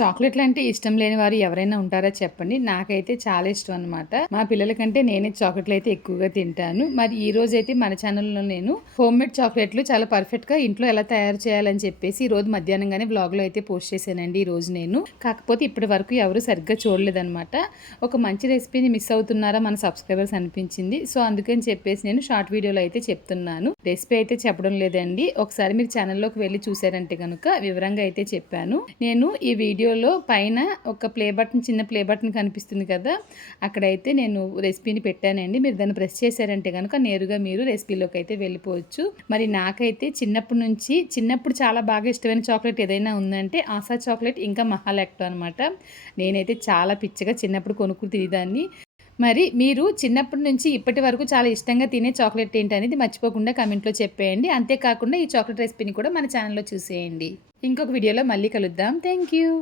చాక్లెట్లు అంటే ఇష్టం లేని వారు ఎవరైనా ఉంటారా చెప్పండి. నాకైతే చాలా ఇష్టం అనమాట. మా పిల్లల కంటే నేనే చాక్లెట్లు అయితే ఎక్కువగా తింటాను. మరి ఈ రోజైతే మన ఛానల్‌లో నేను హోమ్‌మేడ్ చాక్లెట్లు చాలా పర్ఫెక్ట్‌గా ఇంట్లో ఎలా తయారు చేయాలని చెప్పేసి ఈ రోజు మధ్యాహ్నంగానే వ్లాగ్‌లో అయితే పోస్ట్ చేశానండి ఈరోజు నేను. కాకపోతే ఇప్పటి వరకు ఎవరు సరిగ్గా చూడలేదనమాట. ఒక మంచి రెసిపీని మిస్ అవుతున్నారా మన సబ్స్క్రైబర్స్ అనిపించింది. సో, అందుకని చెప్పేసి నేను షార్ట్ వీడియోలో అయితే చెప్తున్నాను. రెసిపీ అయితే చెప్పడం లేదండి. ఒకసారి మీరు ఛానల్‌లోకి వెళ్లి చూసారంటే గనుక వివరంగా అయితే చెప్పాను. నేను ఈ వీడియోలో పైన ఒక ప్లే బటన్, చిన్న ప్లే బటన్ కనిపిస్తుంది కదా, అక్కడైతే నేను రెసిపీని పెట్టానండి. మీరు దాన్ని ప్రెస్ చేశారంటే కనుక నేరుగా మీరు రెసిపీలోకి అయితే వెళ్ళిపోవచ్చు. మరి నాకైతే చిన్నప్పుడు చాలా బాగా ఇష్టమైన చాక్లెట్ ఏదైనా ఉందంటే ఆశా చాక్లెట్, ఇంకా మహాలాక్టో అనమాట. నేనైతే చాలా పిచ్చిగా చిన్నప్పుడు కొనుక్కుని తినేదాన్ని. మరి మీరు చిన్నప్పటి నుంచి ఇప్పటి వరకు చాలా ఇష్టంగా తినే చాక్లెట్ ఏంటనేది మర్చిపోకుండా కామెంట్లో చెప్పేయండి. అంతేకాకుండా ఈ చాక్లెట్ రెసిపీని కూడా మన ఛానల్‌లో చూసేయండి. ఇంకొక వీడియోలో మళ్ళీ కలుద్దాం. Thank you.